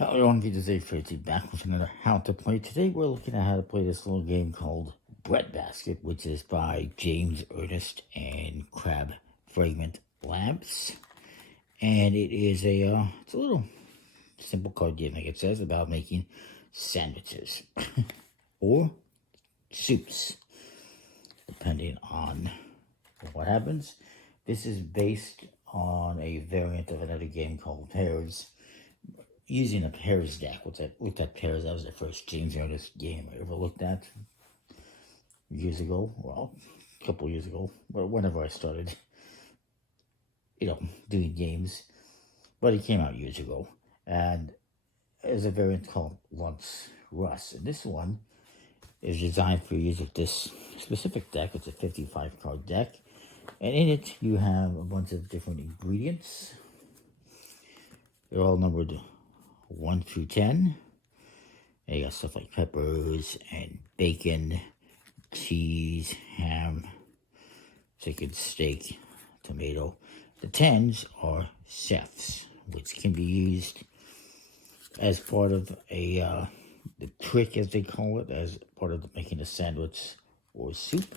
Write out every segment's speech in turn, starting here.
Hello everyone, this is Tracy back with another How to Play. Today we're looking at how to play this little game called Breadbasket, which is by James Ernest and Crab Fragment Labs. And it is it's a little simple card game, like it says, about making sandwiches or soups, depending on what happens. This is based on a variant of another game called Pairs, using a Pairs deck. I looked at Pairs. That was the first James Ernest game I ever looked at years ago. Well, a couple years ago, but whenever I started, doing games. But it came out years ago, and there's a variant called Lunch Russ, and this one is designed for use with this specific deck. It's a 55 card deck, and in it you have a bunch of different ingredients. They're all numbered 1 through 10. And you got stuff like peppers and bacon, cheese, ham, chicken, steak, tomato. The 10s are chefs, which can be used as part of the trick, as they call it, as part of making a sandwich or soup,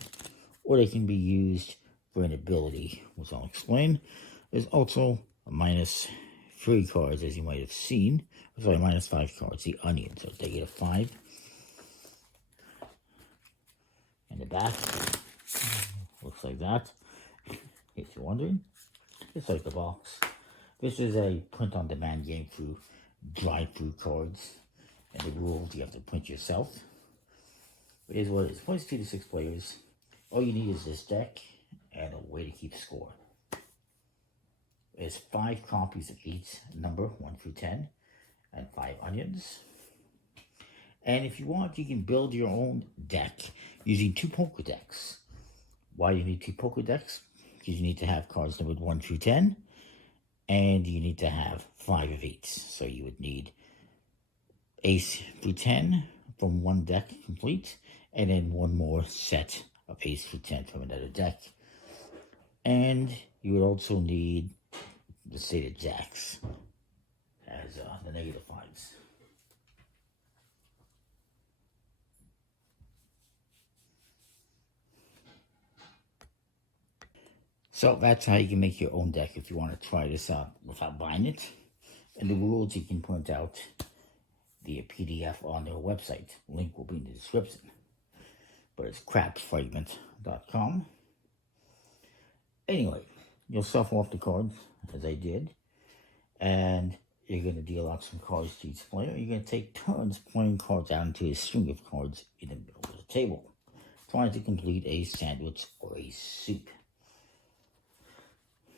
or they can be used for an ability, which I'll explain. There's also a -3 cards, as you might have seen. Sorry, -5 cards, the onion. So they get a 5. And the back looks like that, if you're wondering. It's like the box. This is a print-on-demand game through drive-through cards. And the rules you have to print yourself. It is what it is. It plays 2 to 6 players. All you need is this deck and a way to keep score. There's 5 copies of each number, 1 through 10, and 5 onions. And if you want, you can build your own deck using 2 poker decks. Why do you need 2 poker decks? Because you need to have cards numbered 1 through 10, and you need to have 5 of each. So you would need ace through 10 from one deck complete, and then one more set of ace through 10 from another deck. And you would also need the stated jacks as the -5s. So that's how you can make your own deck if you want to try this out without buying it. And the rules, you can print out via PDF on their website. Link will be in the description. But it's crabfragment.com. Anyway, you'll shuffle off the cards, as I did, and you're going to deal out some cards to each player. You're going to take turns playing cards out into a string of cards in the middle of the table, trying to complete a sandwich or a soup.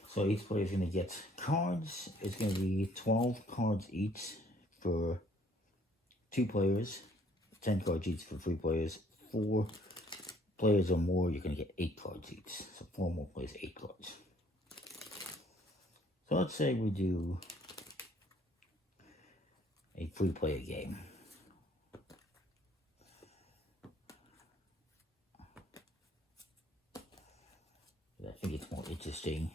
So each player is going to get cards. It's going to be 12 cards each for 2 players, 10 cards each for 3 players. 4 players or more, you're going to get 8 cards each. So 4 more players, 8 cards. So let's say we do a 3-player game. I think it's more interesting.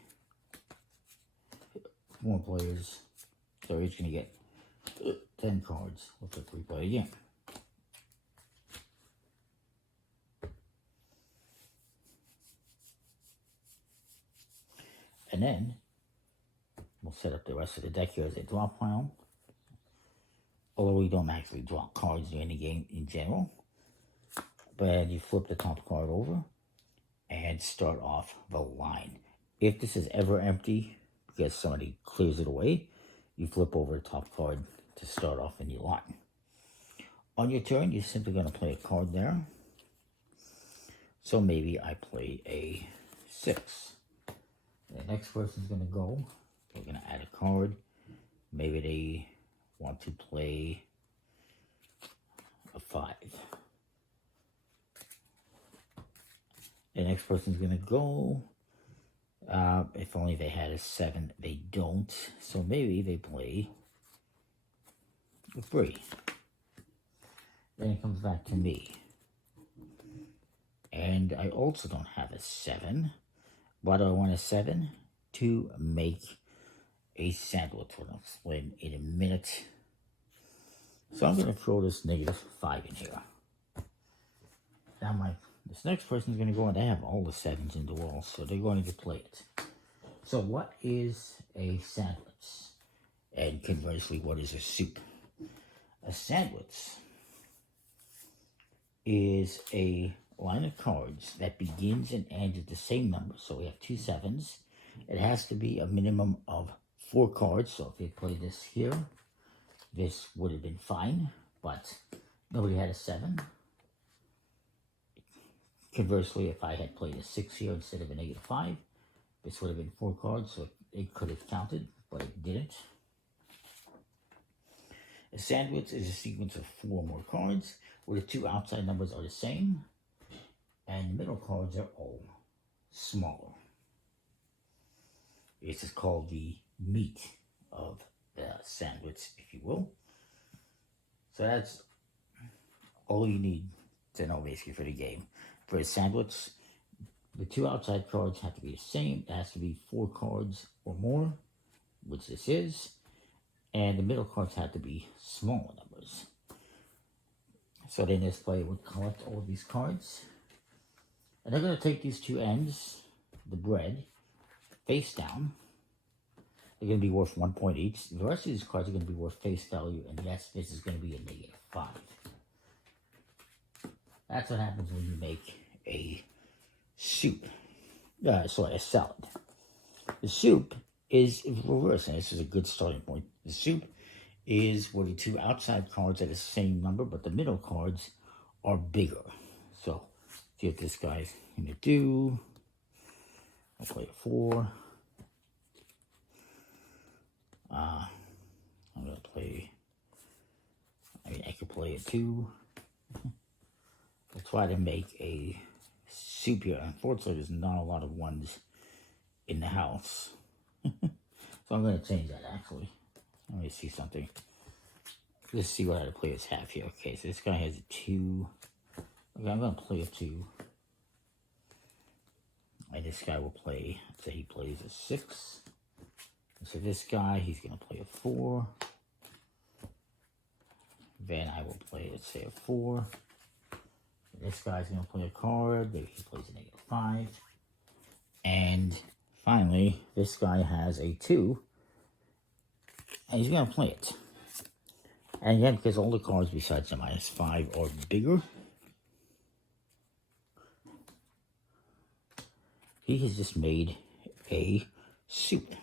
4 players, so each going to get 10 cards with a 3-player game. And then we'll set up the rest of the deck here as a draw pile. Although we don't actually draw cards during the game in general. But you flip the top card over and start off the line. If this is ever empty, because somebody clears it away, you flip over the top card to start off a new line. On your turn, you're simply going to play a card there. So maybe I play a 6. The next person's going to go. They're going to add a card. Maybe they want to play a 5. The next person's going to go. If only they had a 7. They don't. So maybe they play a 3. Then it comes back to me. And I also don't have a 7. Why do I want a 7? To make a sandwich, what I'll explain in a minute. So I'm going to throw this -5 in here. Now this next person is going to go and they have all the 7s in the wall, so they're going to play it. So what is a sandwich? And conversely, what is a soup? A sandwich is a line of cards that begins and ends at the same number. So we have 2 7s. It has to be a minimum of 4 cards. So if you play this here, this would have been fine, but nobody had a 7. Conversely, if I had played a 6 here instead of a -5, this would have been 4 cards, so it could have counted, but it didn't. A sandwich is a sequence of 4 or more cards, where the 2 outside numbers are the same, and the middle cards are all smaller. This is called the meat of the sandwich, if you will. So that's all you need to know basically for the game. For a sandwich, the 2 outside cards have to be the same. It has to be 4 cards or more, which this is. And the middle cards have to be smaller numbers. So then this player would collect all of these cards. And they're going to take these 2 ends, the bread, face down. They're going to be worth 1 point each. The rest of these cards are going to be worth face value. And yes, this is going to be a -5. That's what happens when you make a soup. Sorry, a salad. The soup is reverse, and this is a good starting point. The soup is where the 2 outside cards are the same number, but the middle cards are bigger. So, see what this guy's going to do. I'll play a 4. I'm going to play, I could play a 2. I'll try to make a soup here. Unfortunately, there's not a lot of ones in the house. So I'm going to change that, actually. Let me see something. Let's see what other players have here. Okay, so this guy has a 2. Okay, I'm going to play a 2. And this guy will play, say he plays a 6. So this guy, he's going to play a 4. Then I will play, let's say, a 4. This guy's going to play a card. Maybe he plays a -5. And finally, this guy has a 2. And he's going to play it. And again, because all the cards besides the -5 are bigger, he has just made a soup.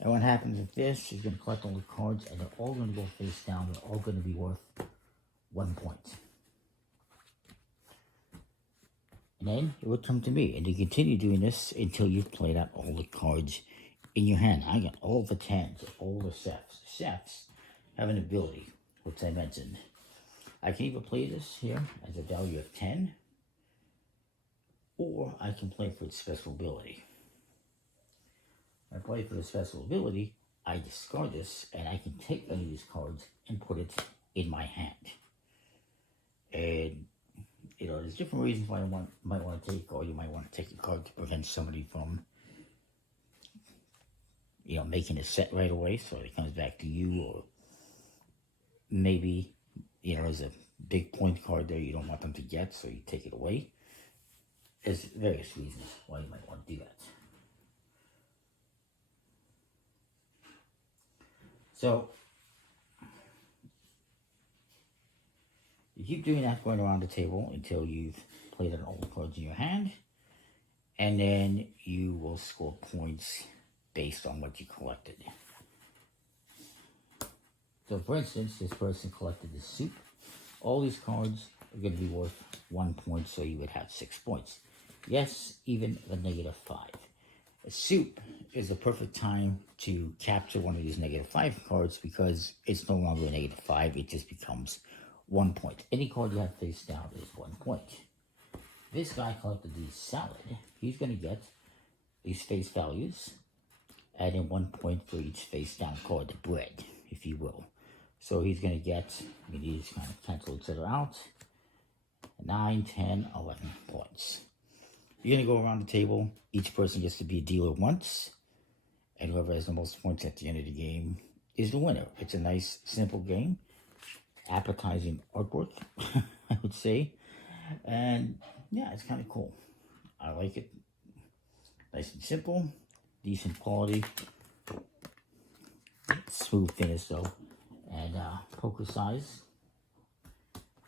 And what happens with this, he's going to collect all the cards, and they're all going to go face down. They're all going to be worth 1 point. And then it would come to me, and you continue doing this until you've played out all the cards in your hand. I got all the 10s, all the sets. The sets have an ability, which I mentioned. I can either play this here as a value of 10, or I can play for its special ability. When I play for the special ability, I discard this, and I can take any of these cards and put it in my hand. And you know, there's different reasons why you might want to take, or you might want to take a card to prevent somebody from, you know, making a set right away, so it comes back to you, or maybe, you know, there's a big point card there you don't want them to get, so you take it away. There's various reasons why you might want to do that. So, you keep doing that, going around the table until you've played out all the cards in your hand, and then you will score points based on what you collected. So for instance, this person collected the soup. All these cards are going to be worth 1 point, so you would have 6 points. Yes, even a -5. A soup is the perfect time to capture one of these -5 cards because it's no longer a -5, it just becomes 1 point. Any card you have face down is 1 point. This guy collected the salad. He's going to get these face values, adding 1 point for each face down card, the bread, if you will. So he's going to get, these kind of cancel each other out, 9, 10, 11 points. You're going to go around the table. Each person gets to be a dealer once, and whoever has the most points at the end of the game is the winner. It's a nice, simple game. appetizing artwork, I would say. And yeah, it's kind of cool. I like it. Nice and simple, decent quality, smooth finish though, and poker size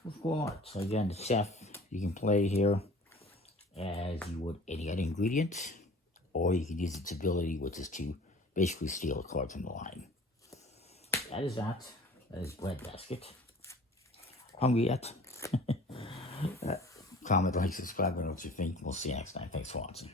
with cool art. So again, the chef, you can play here as you would any other ingredient, or you can use its ability, which is to basically steal a card from the line. That is that. That is Bread Basket. Hungry yet? Comment, like, subscribe, and what you think. We'll see you next time. Thanks for watching.